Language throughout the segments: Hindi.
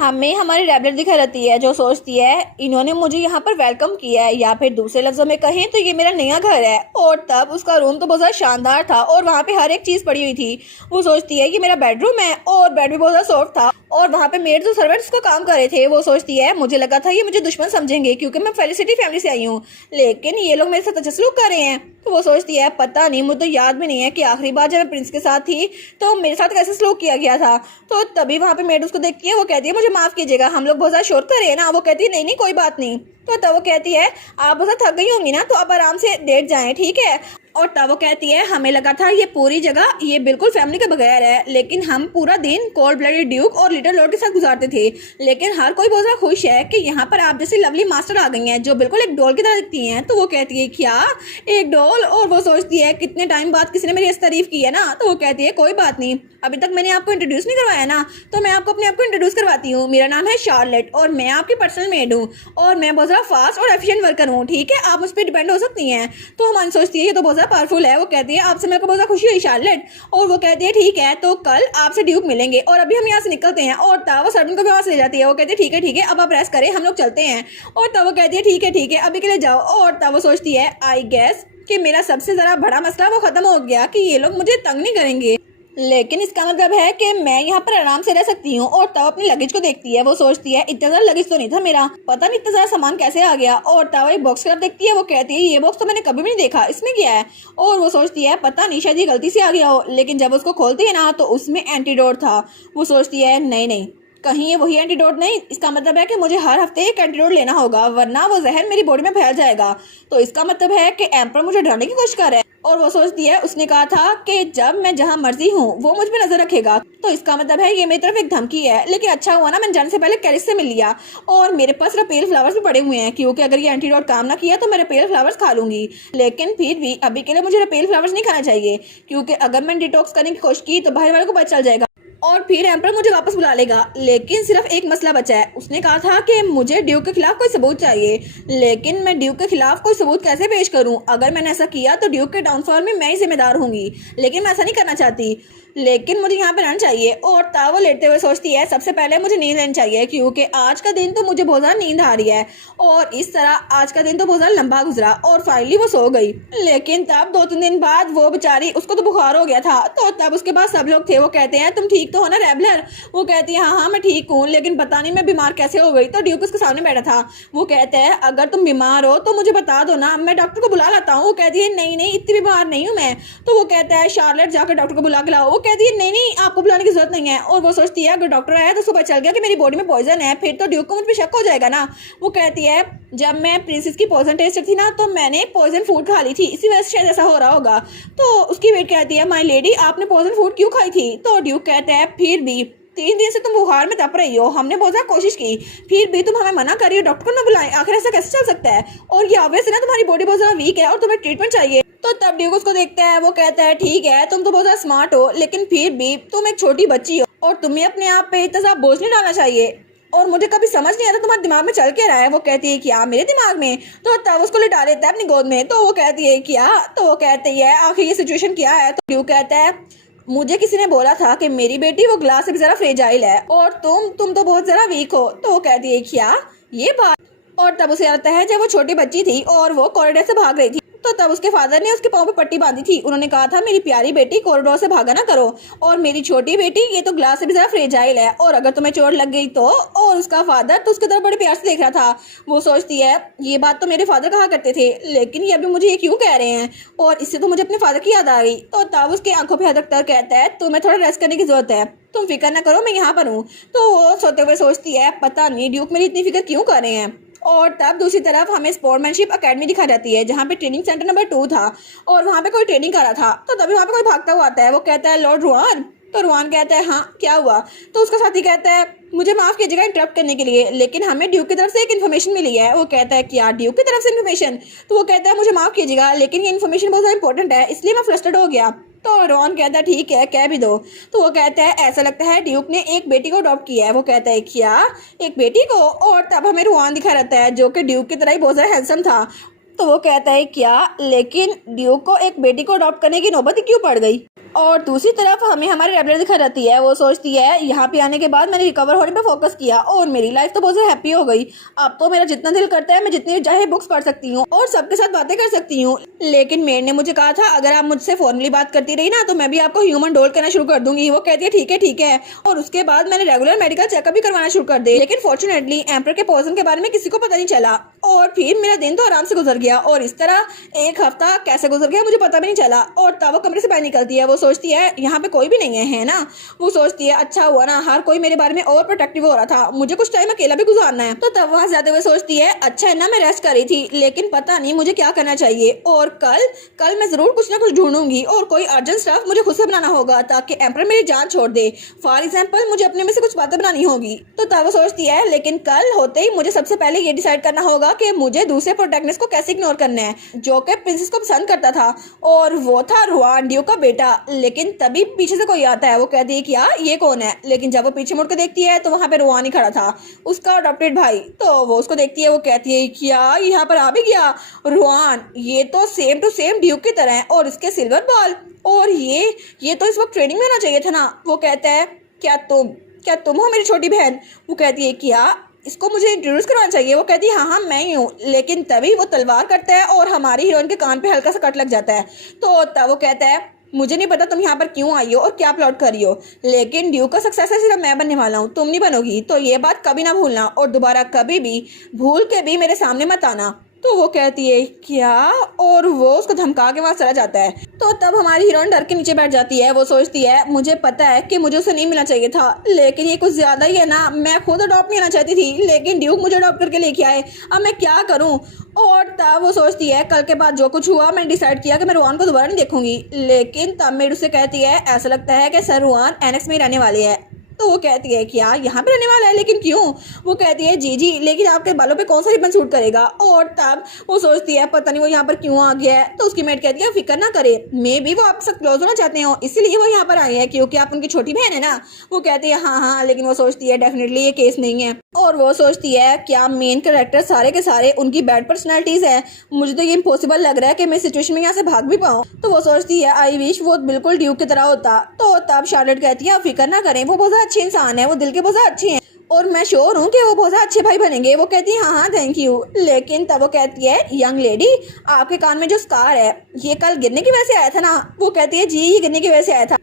हमें हमारी रेबलर दिखा रहती है जो सोचती है इन्होंने मुझे यहाँ पर वेलकम किया है, या फिर दूसरे लफ्जों में कहें तो ये मेरा नया घर है। और तब उसका रूम तो बहुत ज़्यादा शानदार था और वहाँ पे हर एक चीज़ पड़ी हुई थी। वो सोचती है ये मेरा बेडरूम है और बेड भी बहुत ज़्यादा सॉफ्ट था। और वहाँ पे मेड जो सर्वेंट्स को काम कर रहे थे वो सोचती है मुझे लगा था ये मुझे दुश्मन समझेंगे क्योंकि मैं फेलिसिटी फैमिली से आई हूँ, लेकिन ये लोग मेरे साथ अच्छा सलूक कर रहे हैं। तो वो सोचती है पता नहीं, मुझे तो याद भी नहीं है कि आखिरी बार जब मैं प्रिंस के साथ थी तो मेरे साथ कैसे सलूक किया गया था। तो तभी वहाँ पे मेड उसको देखती है, वो कहती है मुझे माफ़ कीजिएगा, हम लोग बहुत ज़्यादा शोर कर रहे हैं ना। वो कहती है नहीं नहीं कोई बात नहीं। तो तब वो कहती है आप बहुत थक गई होंगी ना, तो आप आराम से लेट जाएं, ठीक है। और तब वो कहती है हमें लगा था ये पूरी जगह ये बिल्कुल फैमिली के बगैर है, लेकिन हम पूरा दिन कोल्ड ब्लडेड ड्यूक और लिटिल लॉर्ड के साथ गुजारते थे। लेकिन हर कोई बहुत ज़्यादा खुश है कि यहाँ पर आप जैसी लवली मास्टर आ गई हैं जो बिल्कुल एक डॉल की तरह दिखती हैं। तो वो कहती है क्या एक डॉल? और वो सोचती है कितने टाइम बाद किसी ने मेरी इस तारीफ की है ना। तो वो कहती है कोई बात नहीं, अभी तक मैंने आपको इंट्रोड्यूस नहीं करवाया ना, तो मैं आपको अपने आप को इंट्रोड्यूस करवाती हूँ। मेरा नाम है शार्लेट और मैं आपकी पर्सनल मेड हूँ और मैं बहुत ज़्यादा फास्ट और एफिशिएंट वर्कर हूँ, ठीक है, आप उस पर डिपेंड हो सकती हैं। तो हमारी सोचती है ये तो बहुत ज़्यादा पावरफुल है। वो कहती है आपसे मेरे को बहुत ज़्यादा खुशी हुई शार्लेट। और वो कहती है ठीक है तो कल आपसे ड्यूक मिलेंगे और अभी हम यहाँ से निकलते हैं। और तब वो सर्वेंट को भी वहाँ से ले जाती है। वो कहती है ठीक है अब आप रेस्ट करें, हम लोग चलते हैं। और तब वो कहती है ठीक है अभी के लिए जाओ। और तब वो सोचती है आई गेस कि मेरा सबसे ज़रा बड़ा मसला वो ख़त्म हो गया कि ये लोग मुझे तंग नहीं करेंगे, लेकिन इसका मतलब है कि मैं यहाँ पर आराम से रह सकती हूँ। और तब अपनी लगेज को देखती है। वो सोचती है इतना ज़्यादा लगेज तो नहीं था मेरा, पता नहीं इतना ज़्यादा सामान कैसे आ गया। और तब एक बॉक्स की तरफ देखती है। वो कहती है ये बॉक्स तो मैंने कभी भी नहीं देखा, इसमें क्या है? और वो सोचती है पता नहीं शायद ये गलती से आ गया हो, लेकिन जब उसको खोलती है ना तो उसमें एंटीडोट था। वो सोचती है नहीं कहीं ये वही एंटीडोट नहीं, इसका मतलब है कि मुझे हर हफ्ते एक एंटीडोट लेना होगा वरना वो जहर मेरी बॉडी में फैल जाएगा। तो इसका मतलब है कि एम्पर मुझे डराने की कोशिश कर रहा है। और वो सोचती है उसने कहा था कि जब मैं जहाँ मर्जी हूँ वो मुझ पे नजर रखेगा, तो इसका मतलब है ये मेरी तरफ एक धमकी है। लेकिन अच्छा हुआ ना मैंने जाने से पहले कैरिस से मिल लिया और मेरे पास रपेल फ्लावर्स भी पड़े हुए हैं, क्योंकि अगर ये एंटीडोट काम ना किया तो मैं रपेल फ्लावर्स खा लूंगी। लेकिन फिर भी अभी के लिए मुझे रपेल फ्लावर्स नहीं खाना चाहिए, क्योंकि अगर मैंने डिटॉक्स करने की कोशिश की तो बाहर वाले को पता चल जाएगा और फिर एम्पर मुझे वापस बुला लेगा। लेकिन सिर्फ एक मसला बचा है। उसने कहा था कि मुझे ड्यूक के खिलाफ कोई सबूत चाहिए, लेकिन मैं ड्यूक के खिलाफ कोई सबूत कैसे पेश करूं? अगर मैंने ऐसा किया तो ड्यूक के डाउनफॉल में मैं ही जिम्मेदार होंगी, लेकिन मैं ऐसा नहीं करना चाहती, लेकिन मुझे यहाँ पे रहना चाहिए। और ताव लेटते हुए सोचती है सबसे पहले मुझे नींद लेनी चाहिए, क्योंकि आज का दिन तो मुझे बहुत ज़्यादा नींद आ रही है। और इस तरह आज का दिन तो बहुत ज़्यादा लंबा गुजरा और फाइनली वो सो गई। लेकिन तब 2-3 दिन बाद वो बेचारी, उसको तो बुखार हो गया था। तो तब उसके पास सब लोग थे। वो कहते हैं तुम ठीक तो हो ना रेबलर? वो कहती है हाँ मैं ठीक हूँ, लेकिन पता नहीं मैं बीमार कैसे हो गई। तो ड्यूक उसके सामने बैठा था। वो कहता है अगर तुम बीमार हो तो मुझे बता दो ना, मैं डॉक्टर को बुला लाता हूँ। वो कहती है नहीं इतनी बीमार नहीं हूँ मैं। तो वो कहता है शार्लेट जाकर डॉक्टर को बुला के लाओ। वो कहती है नहीं आपको बुलाने की जरूरत नहीं है। और वो सोचती है अगर डॉक्टर आया तो उसको पता चल गया कि मेरी बॉडी में पॉइजन है, फिर तो ड्यूक को मुझ पर शक हो जाएगा ना। वो कहती है जब मैं प्रिंसेस की पॉइजन टेस्टर थी ना तो मैंने पॉइजन फूड खा ली थी, इसी वजह से शायद ऐसा हो रहा होगा। तो उसकी वेट कहती है माय लेडी आपने पॉइजन फूड क्यों खाई थी? तो ड्यूक कहता है फिर भी 3 दिन से तुम बुखार में तप रही हो, हमने बहुत ज्यादा कोशिश की, फिर भी तुम हमें मना कर रही हो डॉक्टर को ना बुलाएं, आखिर ऐसा कैसे चल सकता है? और ये ऑब्वियस है ना तुम्हारी बॉडी बहुत ज्यादा वीक है और तुम्हें ट्रीटमेंट चाहिए। तो तब ड्यूक उसको देखता है। वो कहता है ठीक है तुम तो बहुत ज्यादा स्मार्ट हो, लेकिन फिर भी तुम एक छोटी बच्ची हो और तुम्हें अपने आप पे इतना ज्यादा बोझ नहीं डालना चाहिए। और मुझे कभी समझ नहीं आता तुम्हारे दिमाग में चल क्या रहा है? वो कहती है क्या मेरे दिमाग में? तो तब उसको लिटा लेता है अपनी गोद में। तो वो कहती है क्या? तो वो कहती है आखिर ये सिचुएशन क्या है? तो ड्यूक कहता है मुझे किसी ने बोला था कि मेरी बेटी वो ग्लास से भी जरा फ्रेजाइल है और तुम तो बहुत जरा वीक हो। तो वो कहती है क्या ये बात? और तब उसे आता है जब वो छोटी बच्ची थी और वो कॉरिडोर से भाग रही थी, तो तब उसके फादर ने उसके पाँव पे पट्टी बांधी थी। उन्होंने कहा था मेरी प्यारी बेटी कॉरिडोर से भागा ना करो, और मेरी छोटी बेटी ये तो ग्लास से भी ज्यादा फ्रेजाइल है और अगर तुम्हें चोट लग गई तो। और उसका फादर तो उसके तरफ बड़े प्यार से देख रहा था। वो सोचती है ये बात तो मेरे फादर कहा करते थे, लेकिन ये अभी मुझे ये क्यों कह रहे हैं? और इससे तो मुझे अपने फादर की याद आ गई। तो तब उसकी आंखों पर हदकतर कहता है तुम्हें थोड़ा रेस्ट करने की जरूरत है, तुम फिक्र ना करो मैं यहाँ पर हूँ। तो वो सोते हुए सोचती है पता नहीं ड्यूक मेरी इतनी फिक्र क्यों कर रहे हैं। और तब दूसरी तरफ हमें स्पोर्ट्समैनशिप अकेडमी दिखा जाती है, जहाँ पे ट्रेनिंग सेंटर नंबर 2 था और वहाँ पे कोई ट्रेनिंग कर रहा था। तो तभी वहाँ पे कोई भागता हुआ आता है। वो कहता है लॉर्ड रुआन। तो रुआन कहता है हाँ क्या हुआ? तो उसका साथी कहता है मुझे माफ कीजिएगा इंटरप्ट करने के लिए, लेकिन हमें ड्यूक की तरफ से एक इन्फॉर्मेशन मिली है। वो कहता है क्या ड्यूक की तरफ से इन्फॉर्मेशन? तो वो कहता है मुझे माफ कीजिएगा लेकिन ये इन्फॉर्मेशन बहुत ज़्यादा इंपॉर्टेंट है, इसलिए मैं फ्रस्ट्रेट हो गया। तो रॉन कहता है ठीक है कह भी दो। तो वो कहता है ऐसा लगता है ड्यूक ने एक बेटी को अडॉप्ट किया है। वो कहता है क्या एक बेटी को? और तब हमें रुआन दिखा रहता है जो कि ड्यूक की तरह ही बहुत ज़्यादा हैंडसम था। तो वो कहता है क्या, लेकिन ड्यूक को एक बेटी को अडॉप्ट करने की नौबत ही क्यों पड़ गई। और दूसरी तरफ हमें हमारी रेबलर दिखा रहती है। वो सोचती है यहाँ पे आने के बाद मैंने रिकवर होने पे फोकस किया और मेरी लाइफ तो बहुत हैप्पी हो गई। अब तो मेरा जितना दिल करता है मैं जितनी चाहे बुक्स पढ़ सकती हूँ और सबके साथ बातें कर सकती हूँ। लेकिन मेयर ने मुझे कहा था अगर आप मुझसे फॉर्मली बात करती रही ना तो मैं भी आपको ह्यूमन डोल करना शुरू कर दूंगी। वो कहती है ठीक है। और उसके बाद मैंने रेगुलर मेडिकल चेकअप भी करवाना शुरू कर दिया। लेकिन फॉर्चुनेटली एम्पर के पॉइजन के बारे में किसी को पता नहीं चला और फिर मेरा दिन तो आराम से गुजर गया। और इस तरह एक हफ्ता कैसे गुजर गया मुझे पता भी नहीं चला। और तब वो कमरे से बाहर निकलती है। वो सोचती है यहाँ पे कोई भी नहीं है ना। वो सोचती है अच्छा हुआ ना, हर कोई मेरे बारे में और प्रोटेक्टिव हो रहा था, मुझे कुछ टाइम अकेला भी गुजारना है। तो तब वहां जाते हुए सोचती है अच्छा है ना मैं रेस्ट कर रही थी लेकिन पता नहीं मुझे क्या करना चाहिए। और कल मैं जरूर कुछ ना कुछ ढूंढूंगी और कोई अर्जेंट स्टफ मुझे खुद से बनाना होगा ताकि एम्पर मेरी जान छोड़ दे। फॉर एग्जाम्पल मुझे अपने में से कुछ बातें बनानी होगी। तो तब वो सोचती है लेकिन कल होते ही मुझे सबसे पहले ये डिसाइड करना होगा कि मुझे दूसरे प्रोटैगनिस्ट को कैसे इग्नोर करना है जो कि प्रिंसेस को पसंद करता था और वो था रुआन, ड्यूक का बेटा। लेकिन तभी पीछे से कोई आता है। वो कहती है कि ये कौन है, लेकिन जब वो पीछे मुड़ के देखती है तो वहां पे रुआन ही खड़ा था, उसका अडॉप्टेड भाई। तो वो उसको देखती है। वो कहती है क्या यहाँ पर आ भी गया रुआन, ये तो सेम टू सेम ड्यूक की तरह है और इसके सिल्वर बॉल और ये तो इस वक्त ट्रेनिंग में आना चाहिए था ना। वो कहता है क्या तुम हो मेरी छोटी बहन। वो कहती है क्या इसको मुझे इंट्रोड्यूस करवाना चाहिए। वो कहती है हाँ मैं ही हूँ। लेकिन तभी वो तलवार करता है और हमारी हीरोइन के कान पे हल्का सा कट लग जाता है। तो तब वो कहता है मुझे नहीं पता तुम यहाँ पर क्यों आई हो और क्या प्लॉट कर रही हो, लेकिन ड्यूक का सक्सेसर सिर्फ मैं बनने वाला हूँ, तुम नहीं बनोगी। तो ये बात कभी ना भूलना और दोबारा कभी भी भूल के भी मेरे सामने मत आना। तो वो कहती है क्या, और वो उसको धमका के वहां चला जाता है। तो तब हमारी हीरोइन डर के नीचे बैठ जाती है। वो सोचती है मुझे पता है कि मुझे उसे नहीं मिलना चाहिए था लेकिन ये कुछ ज्यादा ही है ना। मैं खुद अडॉप्ट नहीं होना चाहती थी लेकिन ड्यूक मुझे अडॉप्ट करके लेके आए, अब मैं क्या करूं। और तब वो सोचती है कल के बाद जो कुछ हुआ मैंने डिसाइड किया कि मैं रुआन को दोबारा नहीं देखूंगी। लेकिन तब मेरे उसे कहती है ऐसा लगता है कि सर रुआन एनेक्स में ही रहने वाले है। तो वो कहती है क्या यहाँ पे रहने वाला है, लेकिन क्यों। वो कहती है जी लेकिन आपके बालों पे कौन सा रिबन सूट करेगा। और तब वो सोचती है पता नहीं वो यहाँ पर क्यों आ गया है। तो उसकी मेट कहती है फिक्र ना करे, मे भी वो आपसे क्लोज होना चाहते हो इसीलिए वो यहाँ पर आए हैं क्योंकि आप उनकी छोटी बहन है ना। वो कहती है हाँ, लेकिन वो सोचती है डेफिनेटली ये केस नहीं है। और वो सोचती है क्या मेन कैरेक्टर सारे के सारे उनकी बैड पर्सनैलिटीज है, मुझे तो ये इम्पॉसिबल लग रहा है कि मैं सिचुएशन में यहाँ से भाग भी पाऊँ। तो वो सोचती है आई विश वो बिल्कुल ड्यूक की तरह होता। तो तब शार्लेट कहती है फिक्र ना करें, वो बहुत अच्छे इंसान है, वो दिल के बहुत अच्छे हैं और मैं श्योर हूँ कि वो बहुत अच्छे भाई बनेंगे। वो कहती है हाँ थैंक यू। लेकिन तब वो कहती है यंग लेडी आपके कान में जो स्कार है ये कल गिरने की वजह से आया था ना। वो कहती है जी ये गिरने की वजह से आया था।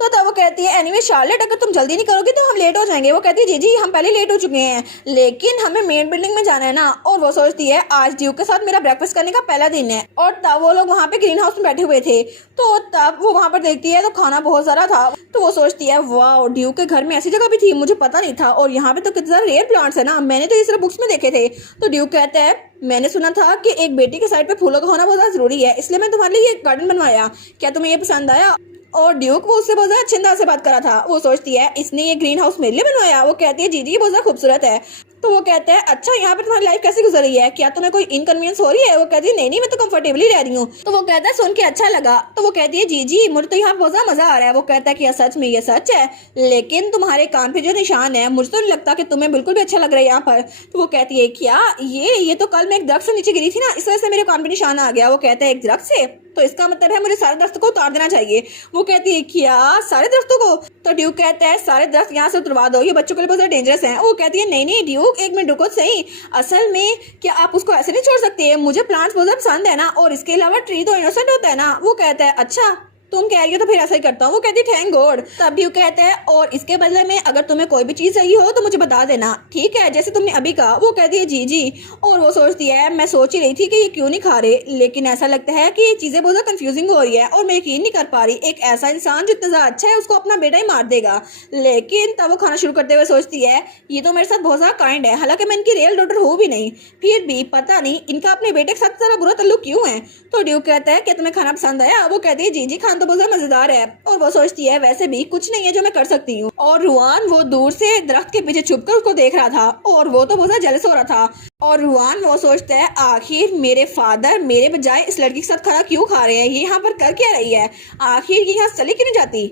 तो तब वो कहती है एनीवे शार्लेट अगर तुम जल्दी नहीं करोगी तो हम लेट हो जाएंगे। वो कहती है जी हम पहले लेट हो चुके हैं लेकिन हमें मेन बिल्डिंग में जाना है ना। और वो सोचती है आज ड्यूक के साथ मेरा ब्रेकफास्ट करने का पहला दिन है। और तब वो लोग वहाँ पे ग्रीन हाउस में बैठे हुए थे। तो तब वो वहाँ पर देखती है तो खाना बहुत सारा था। तो वो सोचती है वाह ड्यूक के घर में ऐसी जगह भी थी मुझे पता नहीं था और यहाँ पे तो कितने सारे रेयर प्लांट्स है ना, मैंने तो ये सिर्फ बुक्स में देखे थे। तो ड्यूक कहता है मैंने सुना था कि एक बेटी के साइड पे फूलों का होना बहुत ज्यादा जरूरी है इसलिए मैं तुम्हारे लिए एक गार्डन बनवाया, क्या तुम्हें ये पसंद आया। और ड्यूक वो उससे बहुत ज्यादा अच्छे अंदाज से बात करा था। वो सोचती है इसने ये ग्रीन हाउस मेरे लिए बनवाया। वो कहती है जी बहुत ज्यादा खूबसूरत है। तो वो कहता है अच्छा यहाँ पे तुम्हारी लाइफ कैसे गुजर रही है, क्या तुम्हें कोई इनकन्वीनियंस हो रही है। वो कहती है नहीं मैं तो कंफर्टेबली रह रही हूँ। तो वो कहता है सुन के अच्छा लगा। तो वो कहती है जी मुझे तो यहाँ बहुत ज्यादा मजा आ रहा है। वो कहता है कि सच में ये सच है लेकिन तुम्हारे कान पे जो निशान है मुझे तो नहीं लगता कि तुम्हें बिल्कुल भी अच्छा लग रहा है यहाँ पर। तो वो कहती है क्या ये तो कल मैं एक दरख्त से नीचे गिरी थी ना इस वजह से मेरे कान पे निशान आ गया। वो कहता है एक दरख्त से, तो इसका मतलब है मुझे सारे दरख्त को उतार देना चाहिए। वो कहती है क्या सारे दरख्तों को। तो ड्यूक कहता है सारे दरख्त यहाँ से उतरवा दो, ये बच्चों के लिए बहुत ज्यादा डेंजरस है। वो कहती है नहीं ड्यूक एक मिनट रुको सही, असल में क्या आप उसको ऐसे नहीं छोड़ सकते हैं, मुझे प्लांट्स बहुत ज्यादा पसंद है ना और इसके अलावा ट्री तो इनोसेंट होता है ना। वो कहता है अच्छा तुम कह रही हो तो फिर ऐसा ही करता हूँ। वो कहती है थैंक गॉड। तब ड्यूक कहता है और इसके बदले में अगर तुम्हें कोई भी चीज चाहिए हो तो मुझे बता देना, ठीक है, जैसे तुमने अभी कहा। वो कहती है जी। और वो सोचती है मैं सोच ही रही थी कि ये क्यों नहीं खा रहे लेकिन ऐसा लगता है कि ये चीजें बहुत ज्यादा कंफ्यूजिंग हो रही है और मैं यकीन नहीं कर पा रही एक ऐसा इंसान जो इतना ज्यादा अच्छा है उसको अपना बेटा ही मार देगा। लेकिन तब वो खाना शुरू करते हुए सोचती है ये तो मेरे साथ बहुत ज्यादा काइंड है, हालांकि मैं इनकी रियल डॉटर हूँ भी नहीं, फिर भी पता नहीं इनका अपने बेटे के साथ सारा बुरा ताल्लुक क्यों है। तो ड्यूक कहता है कि तुम्हें खाना पसंद आया। वो कहती है जी खाना तो बहुत ज्यादा मजेदार है। और वो सोचती है वैसे भी कुछ नहीं है जो मैं कर सकती हूँ। और रुआन वो दूर से दरख्त के पीछे छुपकर उसको देख रहा था और वो तो बहुत ज्यादा जेलस हो रहा था। और रुआन वो सोचता है आखिर मेरे फादर मेरे बजाय इस लड़की के साथ खाना क्यों खा रहे हैं, ये यहाँ पर कर क्या रही है, आखिर ये यहाँ चली क्यों नहीं जाती।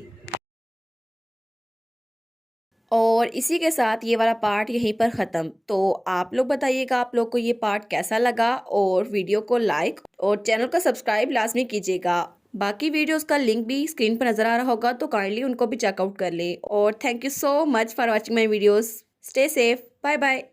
और इसी के साथ ये वाला पार्ट यहीं पर ख़त्म। तो आप लोग बताइएगा आप लोग को ये पार्ट कैसा लगा, और वीडियो को लाइक और चैनल को सब्सक्राइब लाजमी कीजिएगा। बाकी वीडियोस का लिंक भी स्क्रीन पर नज़र आ रहा होगा, तो काइंडली उनको भी चेकआउट कर लें। और thank you so much for watching my videos. Stay safe, bye bye.